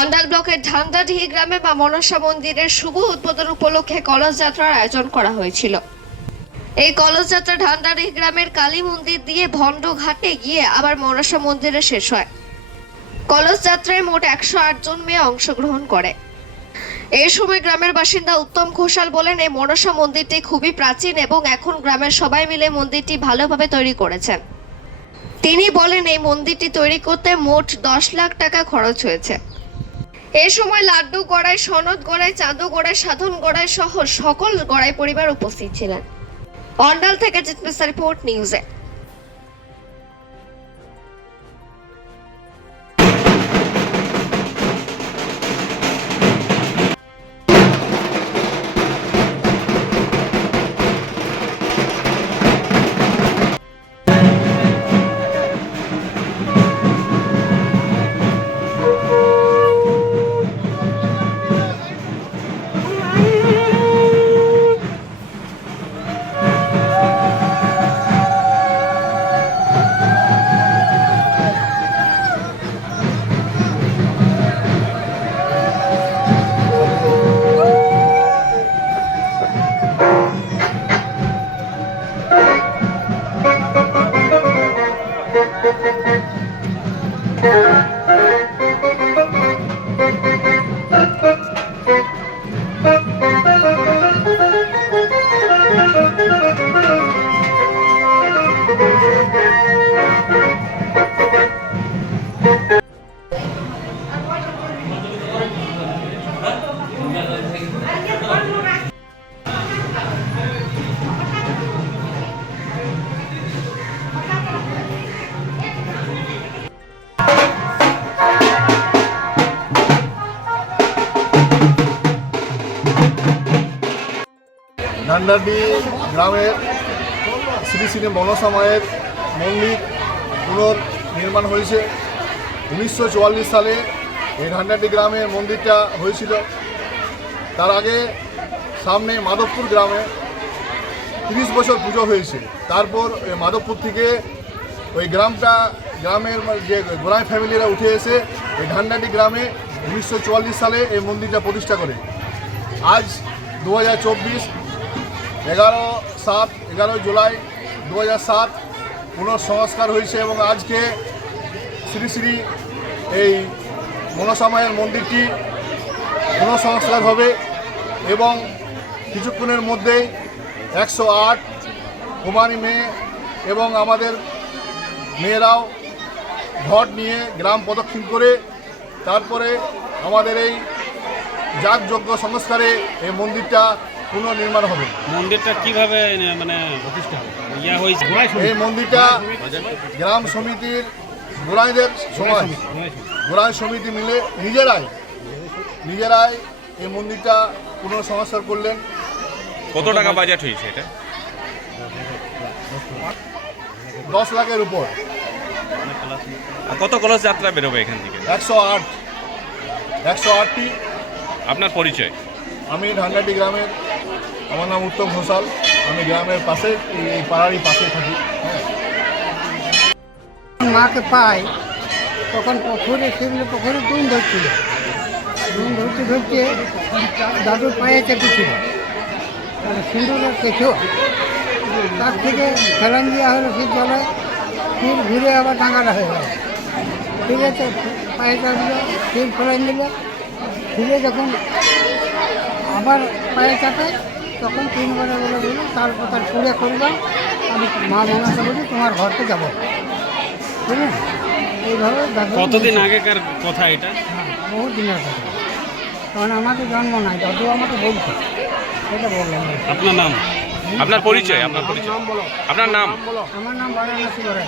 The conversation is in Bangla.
অন্ডাল ব্লকের ধান্দাডিহি গ্রামে মা মনসা মন্দিরের শুভ উদ্বোধন উপলক্ষে কলস যাত্রার আয়োজন করা হয়েছিল। এই কলস যাত্রা ধান্দাডিহি গ্রামের কালী মন্দির দিয়ে ভণ্ড ঘাটে গিয়ে আবার মনসা মন্দিরে শেষ হয়। কলস যাত্রায় মোট একশো আট জন মেয়ে অংশগ্রহণ করে। এই সময় গ্রামের বাসিন্দা উত্তম ঘোষাল বলেন, এই মনসা মন্দিরটি খুবই প্রাচীন এবং এখন গ্রামের সবাই মিলে মন্দিরটি ভালোভাবে তৈরি করেছেন। তিনি বলেন, এই মন্দিরটি তৈরি করতে মোট দশ লাখ টাকা খরচ হয়েছে। এ সময় লাড্ডু গড়ায়, সনদ গড়াই চাঁদু গড়ায়, সাধন গড়াই সহ সকল গড়াই পরিবার উপস্থিত ছিলেন। অন্ডাল থেকে জিতনেসা রিপোর্ট, নিউজে। ধান্ডারডি গ্রামের শ্রী শ্রী মনসা মায়ের মন্দির পুনর্নির্মাণ হয়েছে। উনিশশো চুয়াল্লিশ সালে এই ধান্ডারডি গ্রামে মন্দিরটা হয়েছিল। তার আগে সামনে মাধবপুর গ্রামে তিরিশ বছর পুজো হয়েছে। তারপর মাধবপুর থেকে ওই গ্রামটা, গ্রামের যে গোড়াই ফ্যামিলিরা উঠে এসে এই ধান্ডাটি গ্রামে উনিশশো চুয়াল্লিশ সালে এই মন্দিরটা প্রতিষ্ঠা করে। আজ দু হাজার চব্বিশ এগারো সাত এগারোই জুলাই দু হাজার সাত পুনঃসংস্কার হয়েছে এবং আজকে শ্রী শ্রী এই মনসামায়ের মন্দিরটি পুনঃসংস্কার হবে এবং কিছুক্ষণের মধ্যেই একশো আট কুমারী মেয়ে এবং আমাদের মেয়েরাও ঘট নিয়ে গ্রাম প্রদক্ষিণ করে তারপরে আমাদের এই যাগযজ্ঞ সংস্কারে এই মন্দিরটা পুনর্নির্মাণ হবে। মন্দিরটা কীভাবে মানে ইয়া হয়েছে। এই মন্দিরটা গ্রাম সমিতির গোড়াইদের সময়। গোড়াই সমিতি মিলে নিজেরাই নিজেরাই এই মন্দিরটা পুনঃসংস্কার করলেন। কত টাকা বাজেট হয়েছে এটা? দশ লাখের উপর। আর কত কলস যাত্রা বেরোবে এখান থেকে? একশো আট। একশো আটটি। আপনার পরিচয়? আমি ঢান্ডাটি গ্রামের আমার নাম উত্তম ঘোষাল। আমি গ্রামের পাশে, এই- পাড়ারই পাশে থাকি। হ্যাঁ। মাকে পাই, তখন পুকুরে সেগুলো পুকুরে ডুন ধরছিল। ডুন ধরতে ধরতে দাদুর পায়ে চেপেছিল। তাহলে সিঁদুরের কেঁচো তার থেকে ফেলান দেওয়া হলো সেই জলে, ফির ঘুরে আবার ডাঙ্গাটা হয়ে গেল। ঠিক আছে পায়ে চাপলো, ফির ফেলান দিল। ফিরে যখন আবার পায়ে চাপে তখন তিনবারে বলে বলি তারপর তার পুড়ে করলাম আমি মা মনসা বলি তোমার ঘরকে যাব। বুঝলেন? এইভাবে কতদিন আগেকার কথা এটা? হ্যাঁ বহু দিনের কথা। কারণ আমাকে জন্ম নাই দাদু আমাকে বলতো সেটা বললাম। আপনার নাম? আপনার পরিচয় আপনার পরিচয়। আপনার নাম? আমার নাম বারাণসী করে